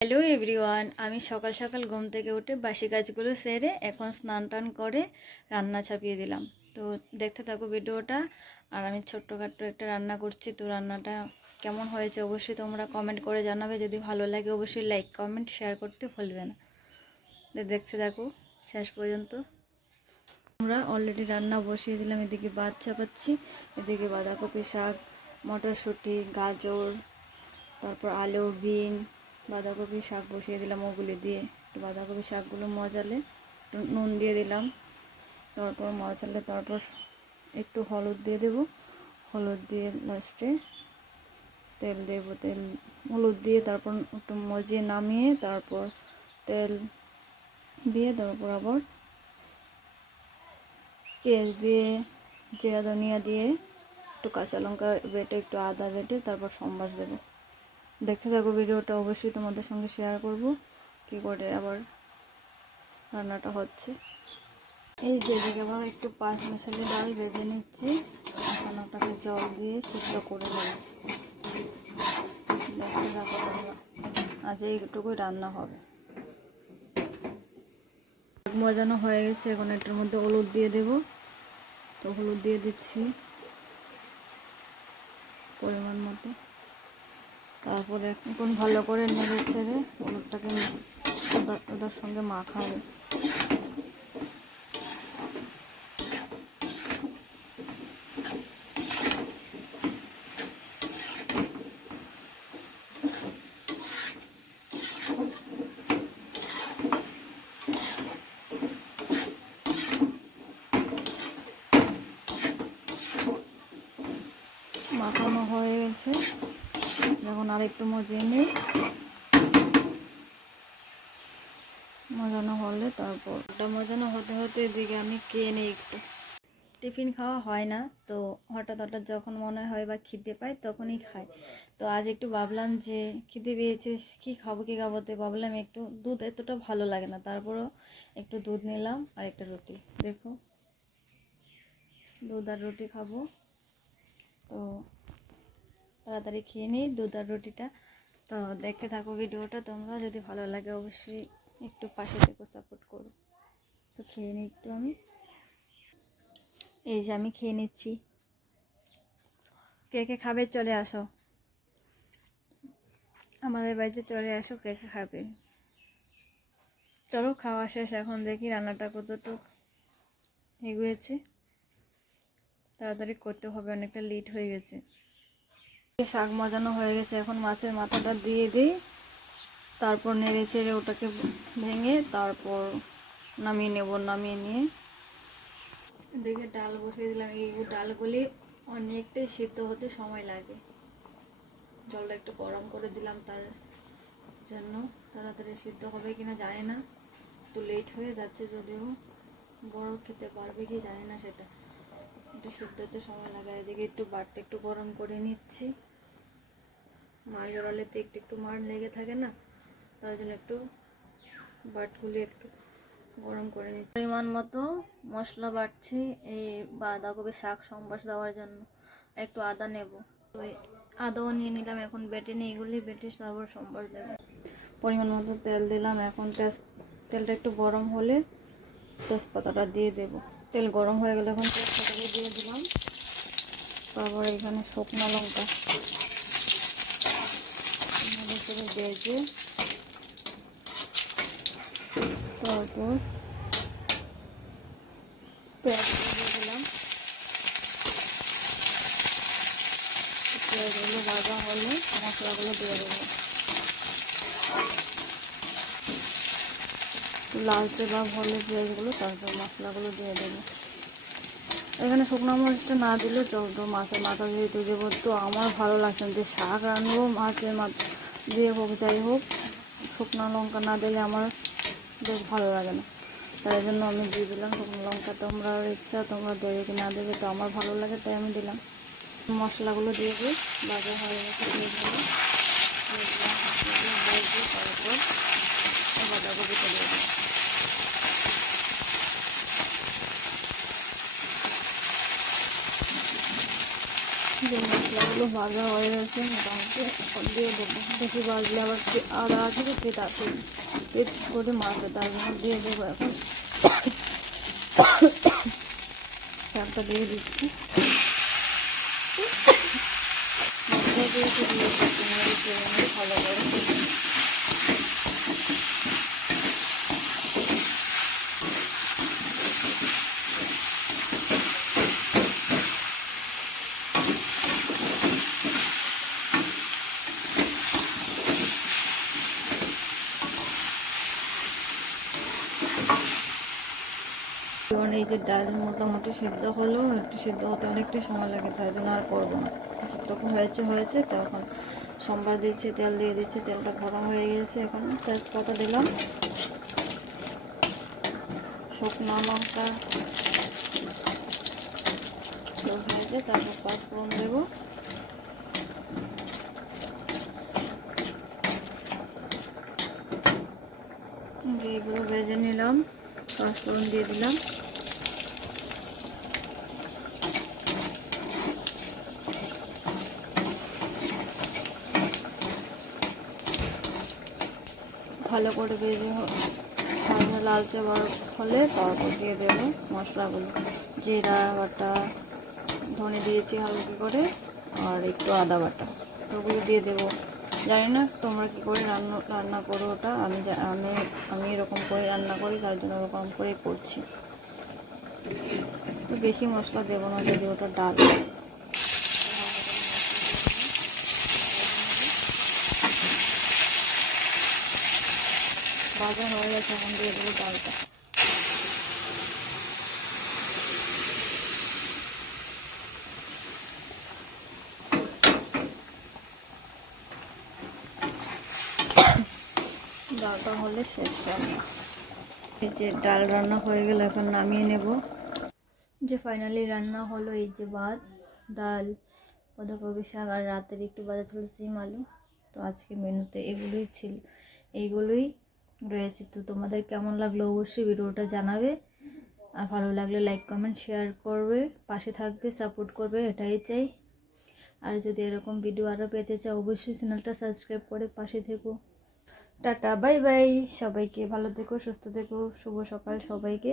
Hello everyone, আমি সকাল সকাল ঘুম থেকে উঠে বাসি কাজগুলো সেরে এখন স্নান টান করে রান্না চাপিয়ে দিলাম। তো দেখতে থাকো ভিডিওটা। আর আমি ছোট্টখাট্টো একটা রান্না করছি, তো রান্নাটা কেমন হয়েছে অবশ্যই তোমরা কমেন্ট করে জানাবে। যদি ভালো লাগে অবশ্যই লাইক কমেন্ট শেয়ার করতে ভুলবে না। দেখতে থাকো শেষ পর্যন্ত। আমরা অলরেডি রান্না বসিয়ে দিলাম, এদিকে ভাত চাপাচ্ছি, এদিকে বাঁধাকপি শাক, মটরশুঁটি, গাজর, তারপর আলু, বিন, বাঁধাকপি শাক বসিয়ে দিলাম। ওগুলি দিয়ে একটু বাঁধাকপি শাকগুলো মজালে নুন দিয়ে দিলাম, তারপর মজালে তারপর একটু হলুদ দিয়ে দেব, হলুদ দিয়ে লাস্টে তেল দেব, তেল হলুদ দিয়ে তারপর একটু মজিয়ে নামিয়ে তারপর তেল দিয়ে তারপর আবার পেঁয়াজ দিয়ে, জিরা ধনিয়া দিয়ে, একটু কাঁচা লঙ্কা বেটে, একটু আদা বেটে তারপর সম্বাস দেবো। দেখতে থাকো ভিডিওটা, অবশ্যই তোমাদের সঙ্গে শেয়ার করব কী করে আবার রান্নাটা হচ্ছে। এই যে এদিকে আবার একটু 5 মিশালি ডাল ভেজে নিচ্ছি, মশলাটাকে জল দিয়ে সিদ্ধ করে নেব। দেখতে থাকো তোমরা, আজ এইটুকুই রান্না হবে। মজানো হয়ে গেছে, এখন এটার মধ্যে হলুদ দিয়ে দেব। তো হলুদ দিয়ে দিচ্ছি পরিমাণ মতো, তারপরে এখন ভালো করে নেড়ে ছেড়ে হলুদটাকে ওটার সঙ্গে মাখাবে। মাখানো হয়ে গেছে, যখন আর একটু মজিয়ে নিই, মজানো হলে তারপর ওটা মজানো হতে হতে এদিকে আমি খেয়ে নিই একটু। টিফিন খাওয়া হয় না, তো হঠাৎ হঠাৎ যখন মনে হয় বা খিদে পাই তখনই খাই। তো আজ একটু ভাবলাম যে খিদে পেয়েছে, কী খাবো তো ভাবলাম একটু দুধ, এতটা ভালো লাগে না, তারপরও একটু দুধ নিলাম আর একটা রুটি। দেখো দুধ আর রুটি খাবো, তো তাড়াতাড়ি খেয়ে নিই দুধ আর রুটিটা। তো দেখতে থাকো ভিডিওটা তোমরা, যদি ভালো লাগে অবশ্যই একটু পাশে থেকে সাপোর্ট করো। তো খেয়ে নিই একটু আমি, এই যে আমি খেয়ে নিচ্ছি। কে কে খাবে চলে আসো, আমাদের বাড়িতে চলে আসো, কে কে খাবে। চলো খাওয়া শেষ, এখন দেখি রান্নাটা কতটুকু এগিয়েছে। তাড়াতাড়ি করতে হবে, অনেকটা লেট হয়ে গেছে। শাক মজানো হয়ে গেছে, এখন মাছের মাথাটা দিয়ে দিই, তারপর নেড়ে চেড়ে ওটাকে ভেঙে তারপর নামিয়ে নেব। নামিয়ে নিয়ে এদিকে ডাল বসিয়ে দিলাম। এই ডালগুলি অনেকটাই সিদ্ধ হতে সময় লাগে, জলটা একটু গরম করে দিলাম, তার জন্য তাড়াতাড়ি সিদ্ধ হবে কিনা জানি না, একটু লেট হয়ে যাচ্ছে, যদিও বড় খেতে পারবে কি জানি না, সেটা একটু সিদ্ধ হতে সময় লাগে। এদিকে একটু বাটটা একটু গরম করে নিচ্ছি, মাছ জড়ালে তো একটু একটু মার লেগে থাকে না, তার জন্য একটু বাটগুলি একটু গরম করে নিচ্ছি। পরিমাণ মতো মশলা বাটছি এই বাঁধাকপি শাক সম্বাস দেওয়ার জন্য। একটু আদা নেব, তো আদাও নিয়ে নিলাম, এখন বেটে নিয়ে এগুলি বেটে তারপর সম্বাস দেবো। পরিমাণ মতো তেল দিলাম, এখন তেলটা একটু গরম হলে তেজপাতাটা দিয়ে দেব। তেল গরম হয়ে গেলে এখন তেজপাতাটা দিয়ে দিলাম, তারপর এখানে শুকনো লঙ্কা ভেজে তারপর পেঁয়াজগুলো দিয়ে দিলাম। পেঁয়াজগুলো ভাজা হলে মশলাগুলো দিয়ে দেবো, লালচে ভাব হলে পেঁয়াজগুলো, তারপর মশলাগুলো দিয়ে দেবো। এখানে শুকনো মরিচটা না দিলে চলতো, মাছের মাথা যেহেতু দেবো, তো আমার ভালো লাগছে যে শাক রানবো মাছের মাথা দিয়ে হোক যাই হোক, শুকনো লঙ্কা না দিলে আমার বেশ ভালো লাগে না, তাই জন্য আমি দিয়ে দিলাম শুকনো লঙ্কা। তোমরা ইচ্ছা, তোমরা দেবে কি না দেবে, তো আমার ভালো লাগে তাই আমি দিলাম। মশলাগুলো দিয়ে দিই, ভাজা হয়ে গেছে, দিয়ে দিলাম, তারপর বাঁধাকপিটা দিয়ে দিলাম। যে মশলা আদাগুলো ভাজা হয়ে গেছে মোটামুটি, এখন দিয়ে দেবো। বেশি ভাজলে আবার আদা আছে তো পেট আছে, পেট করে মারবে, তার জন্য দিয়ে দেবো। এখন শাকটা দিয়ে দিচ্ছি, মশলা দিয়েছি, দিয়ে ভালো করে এবং এই যে ডাল মোটামুটি সিদ্ধ হলো, একটু সিদ্ধ হতে অনেকটা সময় লাগে, তাই জন্য আর করবো না। যতটুকু হয়েছে হয়েছে, তখন সোমবার দিচ্ছি, তেল দিয়ে দিচ্ছি, তেলটা গরম হয়ে গেছে। এখন তেজপাতা দিলাম, শুকনো লঙ্কা হয়েছে, তারপর পাঁচফোড়ন দেবো। এইগুলো ভেজে নিলাম, পাঁচফোড়ন দিয়ে দিলাম। ভালো করে ভেজে সামনে লালচে হলে তারপর দিয়ে দেবো মশলাগুলো, জিরা বাটা, ধনে দিয়েছি হালকা করে, আর একটু আদা বাটা, ওগুলো দিয়ে দেবো। জানি না তোমরা কী করে রান্না করো ওটা, আমি আমি এরকম করে রান্না করি, তার জন্য ওরকম করেই করছি। বেশি মশলা দেবো না, যদি ওটা ডাল। ভাজা হয়ে গেছে, এখন দিয়ে দেবো ডালটা। ডালটা হলে শেষ রান্না। এই যে ডাল রান্না হয়ে গেল, এখন নামিয়ে নেব। যে ফাইনালি রান্না হলো, এই যে ভাত, ডাল, বাঁধাকপি শাক, আর রাতের একটু ভাজা ছিল সিম আলু। তো আজকে মেনুতে এগুলোই ছিল, এইগুলোই রয়েছে। তো তোমাদের কেমন লাগলো অবশ্যই ভিডিওটা জানাবে, আর ভালো লাগলে লাইক কমেন্ট শেয়ার করবে, পাশে থাকবে, সাপোর্ট করবে, এটাই চাই। আর যদি এরকম ভিডিও আরও পেতে চাও, অবশ্যই চ্যানেলটা সাবস্ক্রাইব করে পাশে থেকো। টাটা, বাই বাই সবাইকে, ভালো থেকো, সুস্থ থেকো, শুভ সকাল সবাইকে।